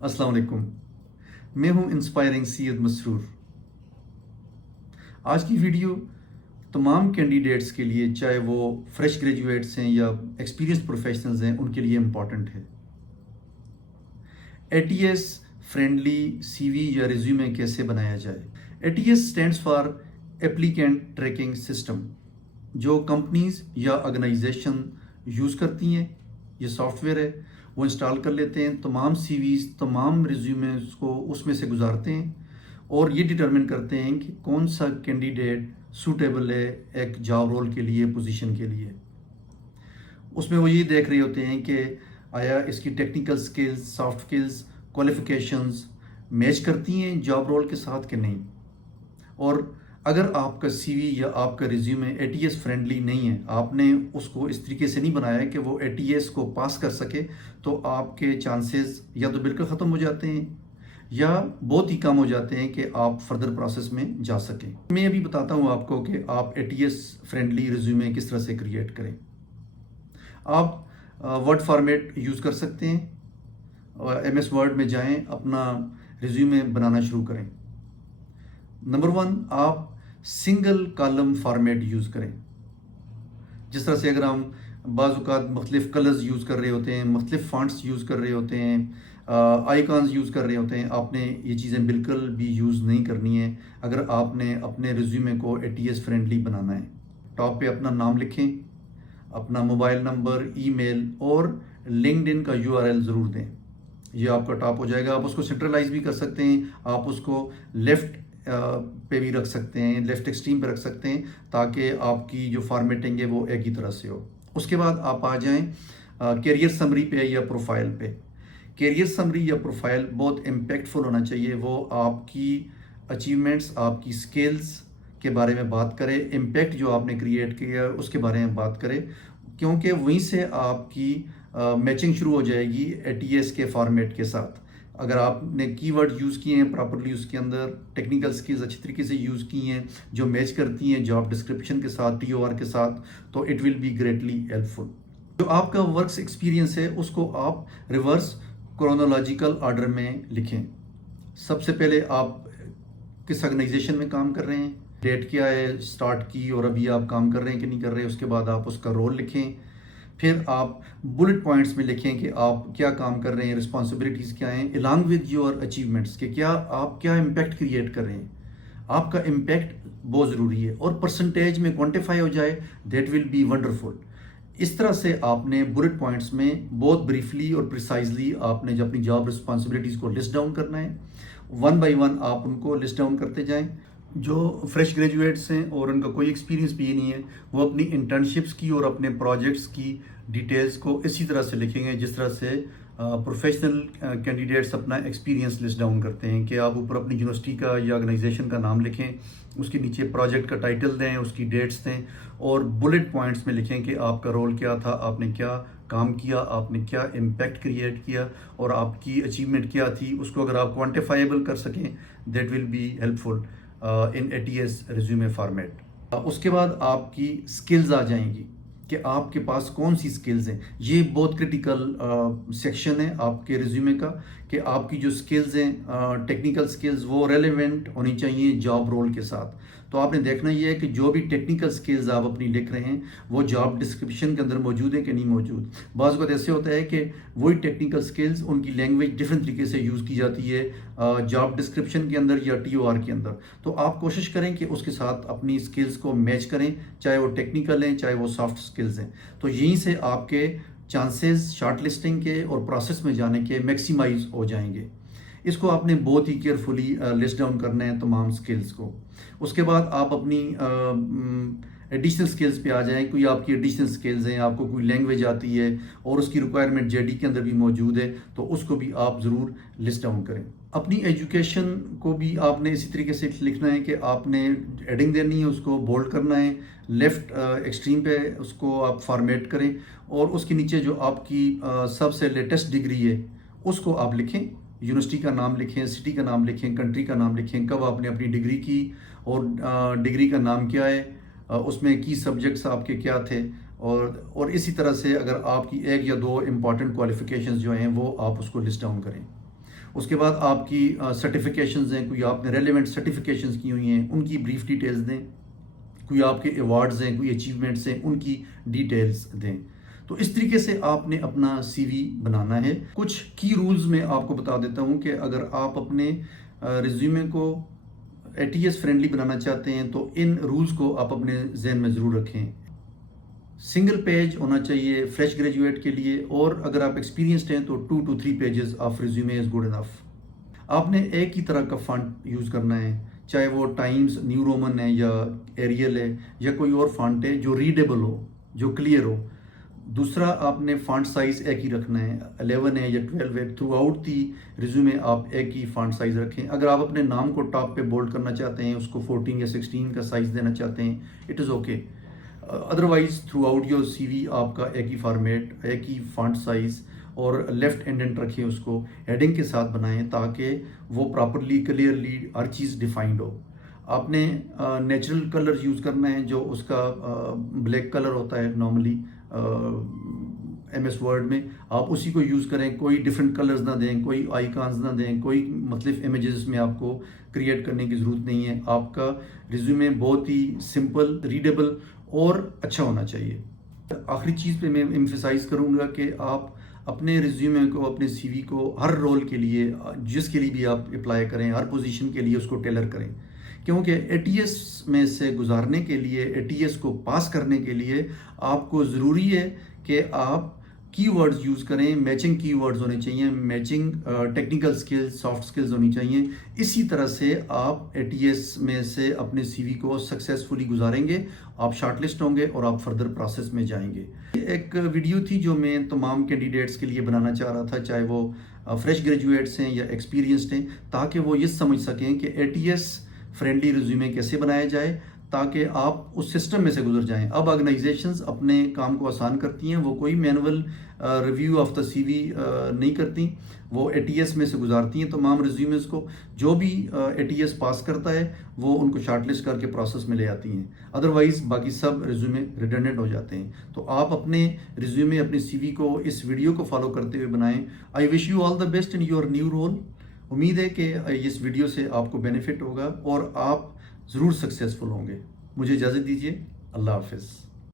السلام علیکم، میں ہوں انسپائرنگ سید مسرور۔ آج کی ویڈیو تمام کینڈیڈیٹس کے لیے، چاہے وہ فریش گریجویٹس ہیں یا ایکسپیرینس پروفیشنلز ہیں، ان کے لیے امپورٹنٹ ہے۔ A T S friendly C V یا ریزیومے کیسے بنایا جائے؟ A T S stands for applicant tracking system, جو کمپنیز یا آرگنائزیشن یوز کرتی ہیں۔ یہ سافٹ ویئر ہے، وہ انسٹال کر لیتے ہیں، تمام سی ویز، تمام ریزیومز کو اس میں سے گزارتے ہیں اور یہ ڈٹرمن کرتے ہیں کہ کون سا کینڈیڈیٹ سوٹیبل ہے ایک جاب رول کے لیے، پوزیشن کے لیے۔ اس میں وہ یہ دیکھ رہے ہوتے ہیں کہ آیا اس کی technical skills, soft skills, qualifications match کرتی ہیں جاب رول کے ساتھ کہ نہیں۔ اور اگر آپ کا سی وی یا آپ کا ریزیومے اے ٹی ایس فرینڈلی نہیں ہے، آپ نے اس کو اس طریقے سے نہیں بنایا کہ وہ اے ٹی ایس کو پاس کر سکے، تو آپ کے چانسز یا تو بالکل ختم ہو جاتے ہیں یا بہت ہی کم ہو جاتے ہیں کہ آپ فردر پروسیس میں جا سکیں۔ میں ابھی بتاتا ہوں آپ کو کہ آپ اے ٹی ایس فرینڈلی ریزیومے کس طرح سے کریٹ کریں۔ آپ ورڈ فارمیٹ یوز کر سکتے ہیں، ایم ایس ورڈ میں جائیں، اپنا ریزیومے بنانا شروع کریں۔ نمبر 1، آپ سنگل کالم فارمیٹ یوز کریں۔ جس طرح سے اگر ہم بعض اوقات مختلف کلرز یوز کر رہے ہوتے ہیں، مختلف فونٹس یوز کر رہے ہوتے ہیں، آئیکانز یوز کر رہے ہوتے ہیں، آپ نے یہ چیزیں بالکل بھی یوز نہیں کرنی ہے اگر آپ نے اپنے ریزیومے کو اے ٹی ایس فرینڈلی بنانا ہے۔ ٹاپ پہ اپنا نام لکھیں، اپنا موبائل نمبر، ای میل اور لنکڈ ان کا یو آر ایل ضرور دیں۔ یہ آپ کا ٹاپ ہو جائے گا۔ آپ اس کو سنٹرلائز بھی کر سکتے ہیں، آپ اس کو لیفٹ پہ بھی رکھ سکتے ہیں، لیفٹ ایکسٹریم پہ رکھ سکتے ہیں، تاکہ آپ کی جو فارمیٹنگ ہے وہ ایک ہی طرح سے ہو۔ اس کے بعد آپ آ جائیں کیریئر سمری پہ یا پروفائل پہ۔ کیریئر سمری یا پروفائل بہت امپیکٹفل ہونا چاہیے، وہ آپ کی اچیومنٹس، آپ کی سکلز کے بارے میں بات کرے، امپیکٹ جو آپ نے کریٹ کیا اس کے بارے میں بات کرے، کیونکہ وہیں سے آپ کی میچنگ شروع ہو جائے گی اے ٹی ایس کے فارمیٹ کے ساتھ۔ اگر آپ نے کی ورڈ یوز کیے ہیں پراپرلی، اس کے اندر ٹیکنیکل سکلز اچھی طریقے سے یوز کی ہیں جو میچ کرتی ہیں جاب ڈسکرپشن کے ساتھ، ٹی او آر کے ساتھ، تو it will be greatly helpful. جو آپ کا ورکس ایکسپیرینس ہے اس کو آپ ریورس کرونالوجیکل آرڈر میں لکھیں۔ سب سے پہلے آپ کس آرگنائزیشن میں کام کر رہے ہیں، ڈیٹ کیا ہے اسٹارٹ کی، اور ابھی آپ کام کر رہے ہیں کہ نہیں کر رہے۔ اس کے بعد آپ اس کا رول لکھیں۔ پھر آپ بلٹ پوائنٹس میں لکھیں کہ آپ کیا کام کر رہے ہیں، رسپانسبلٹیز کیا ہیں، الانگ ود یور اچیومنٹس، کہ کیا آپ کیا امپیکٹ کریٹ کر رہے ہیں۔ آپ کا امپیکٹ بہت ضروری ہے، اور پرسنٹیج میں کوانٹیفائی ہو جائے، دیٹ ول بی ونڈرفل۔ اس طرح سے آپ نے بلٹ پوائنٹس میں بہت بریفلی اور پریسائزلی آپ نے جو اپنی جاب رسپانسبلٹیز کو لسٹ ڈاؤن کرنا ہے، ون بائی ون آپ ان کو لسٹ ڈاؤن کرتے جائیں۔ جو فریش گریجویٹس ہیں اور ان کا کوئی ایکسپیرینس بھی نہیں ہے، وہ اپنی انٹرنشپس کی اور اپنے پروجیکٹس کی ڈیٹیلز کو اسی طرح سے لکھیں گے جس طرح سے پروفیشنل کینڈیڈیٹس اپنا ایکسپیرینس لسٹ ڈاؤن کرتے ہیں، کہ آپ اوپر اپنی یونیورسٹی کا یا آرگنائزیشن کا نام لکھیں، اس کے نیچے پروجیکٹ کا ٹائٹل دیں، اس کی ڈیٹس دیں، اور بلٹ پوائنٹس میں لکھیں کہ آپ کا رول کیا تھا، آپ نے کیا کام کیا، آپ نے کیا امپیکٹ کریٹ کیا، اور آپ کی اچیومنٹ کیا تھی۔ اس کو اگر آپ کوانٹیفائیبل کر سکیں، that will be helpful in A T S resume format. اس کے بعد آپ کی سکلز آ جائیں گی کہ آپ کے پاس کون سی سکلز ہیں۔ یہ بہت کرٹیکل سیکشن ہے آپ کے ریزیومے کا، کہ آپ کی جو سکلز ہیں، ٹیکنیکل سکلز، وہ ریلیونٹ ہونی چاہیے جاب رول کے ساتھ۔ تو آپ نے دیکھنا یہ ہے کہ جو بھی ٹیکنیکل سکلز آپ اپنی لکھ رہے ہیں وہ جاب ڈسکرپشن کے اندر موجود ہے کہ نہیں موجود۔ بعض اوقات ایسے ہوتا ہے کہ وہی ٹیکنیکل سکلز، ان کی لینگویج ڈفرینٹ طریقے سے یوز کی جاتی ہے جاب ڈسکرپشن کے اندر یا ٹی او آر کے اندر۔ تو آپ کوشش کریں کہ اس کے ساتھ اپنی سکلز کو میچ کریں، چاہے وہ ٹیکنیکل ہیں چاہے وہ سافٹ سکلز ہیں۔ تو یہیں سے آپ کے چانسز شارٹ لسٹنگ کے اور پروسیس میں جانے کے میکسیمائز ہو جائیں گے۔ اس کو آپ نے بہت ہی کیئرفلی لسٹ ڈاؤن کرنا ہے تمام سکلز کو۔ اس کے بعد آپ اپنی ایڈیشنل سکلز پہ آ جائیں۔ کوئی آپ کی ایڈیشنل سکلز ہیں، آپ کو کوئی لینگویج آتی ہے اور اس کی ریکوائرمنٹ جے ڈی کے اندر بھی موجود ہے، تو اس کو بھی آپ ضرور لسٹ ڈاؤن کریں۔ اپنی ایجوکیشن کو بھی آپ نے اسی طریقے سے لکھنا ہے کہ آپ نے ایڈنگ دینی ہے، اس کو بولڈ کرنا ہے، لیفٹ ایکسٹریم پہ اس کو آپ فارمیٹ کریں، اور اس کے نیچے جو آپ کی سب سے لیٹسٹ ڈگری ہے اس کو آپ لکھیں۔ یونیورسٹی کا نام لکھیں، سٹی کا نام لکھیں، کنٹری کا نام لکھیں، کب آپ نے اپنی ڈگری کی، اور ڈگری کا نام کیا ہے، اس میں کی سبجیکٹس آپ کے کیا تھے، اور اسی طرح سے اگر آپ کی ایک یا دو امپورٹنٹ کوالیفیکیشنز جو ہیں وہ آپ اس کو لسٹ ڈاؤن کریں۔ اس کے بعد آپ کی سرٹیفکیشنز ہیں، کوئی آپ نے ریلیونٹ سرٹیفکیشنز کی ہوئی ہیں ان کی بریف ڈیٹیلز دیں، کوئی آپ کے ایوارڈز ہیں، کوئی اچیومنٹس ہیں ان کی ڈیٹیلز دیں. تو اس طریقے سے آپ نے اپنا سی وی بنانا ہے. کچھ کی رولز میں آپ کو بتا دیتا ہوں کہ اگر آپ اپنے ریزیومے کو ATS فرینڈلی بنانا چاہتے ہیں تو ان رولز کو آپ اپنے ذہن میں ضرور رکھیں. سنگل پیج ہونا چاہیے فریش گریجویٹ کے لیے، اور اگر آپ ایکسپیرینسڈ ہیں تو 2 to 3 pages of resume is good enough. آپ نے ایک ہی طرح کا فانٹ یوز کرنا ہے، چاہے وہ ٹائمز نیو رومن ہے یا ایریل ہے یا کوئی اور فانٹ ہے جو ریڈیبل ہو، جو کلیئر ہو. دوسرا آپ نے فانٹ سائز ایک ہی رکھنا ہے، 11 ہے یا 12 ہے. تھرو آؤٹ دی ریزیومے آپ ایک ہی فانٹ سائز رکھیں. اگر آپ اپنے نام کو ٹاپ پہ بولڈ کرنا چاہتے ہیں، اس کو 14 یا 16 کا سائز دینا چاہتے ہیں، it is okay. Otherwise throughout your C V آپ کا ایک ہی فارمیٹ، ایک ہی فانٹ سائز، اور لیفٹ اینڈنٹ رکھیں، اس کو ہیڈنگ کے ساتھ بنائیں تاکہ وہ پراپرلی کلیئرلی ہر چیز ڈیفائنڈ ہو. آپ نے نیچرل کلر یوز کرنا ہے، جو اس کا بلیک کلر ہوتا ہے نارملی MS ورڈ میں، آپ اسی کو یوز کریں. کوئی ڈفرینٹ کلرز نہ دیں، کوئی آئیکانز نہ دیں، کوئی مختلف امیجز میں آپ کو کریٹ کرنے کی ضرورت نہیں ہے. آپ کا ریزیومے بہت ہی سمپل، ریڈیبل اور اچھا ہونا چاہیے. آخری چیز پہ میں ایمفیسائز کروں گا کہ آپ اپنے ریزیومے کو، اپنے سی وی کو ہر رول کے لیے، جس کے لیے بھی آپ اپلائی کریں، ہر پوزیشن کے لیے اس کو ٹیلر کریں. کیونکہ ATS میں سے گزارنے کے لیے، ATS کو پاس کرنے کے لیے آپ کو ضروری ہے کہ آپ کی ورڈز یوز کریں. میچنگ کی ورڈز ہونے چاہیے، matching technical skills, soft skills ہونی چاہیے. اسی طرح سے آپ ATS میں سے اپنے سی وی کو سکسیزفلی گزاریں گے، آپ شارٹ لسٹ ہوں گے اور آپ فردر پروسیس میں جائیں گے. ایک ویڈیو تھی جو میں تمام کینڈیڈیٹس کے لیے بنانا چاہ رہا تھا، چاہے وہ فریش گریجویٹس ہیں یا ایکسپیرینسڈ ہیں، تاکہ وہ یہ سمجھ سکیں کہ ATS فرینڈلی ریزیومے کیسے بنایا جائے تاکہ آپ اس سسٹم میں سے گزر جائیں. اب آرگنائزیشنز اپنے کام کو آسان کرتی ہیں، وہ کوئی مینول ریویو آف دا سی وی نہیں کرتی، وہ ATS میں سے گزارتی ہیں تمام ریزیومز کو. جو بھی ATS پاس کرتا ہے وہ ان کو شارٹ لسٹ کر کے پروسیس میں لے آتی ہیں. ادروائز باقی سب ریزیومے ریڈنڈنٹ ہو جاتے ہیں. تو آپ اپنے ریزیومے، اپنے سی وی کو اس ویڈیو کو فالو کرتے ہوئے بنائیں. I wish you all the best in your new role. امید ہے کہ اس ویڈیو سے آپ کو بینیفٹ ہوگا اور آپ ضرور سکسیزفل ہوں گے. مجھے اجازت دیجیے. اللہ حافظ.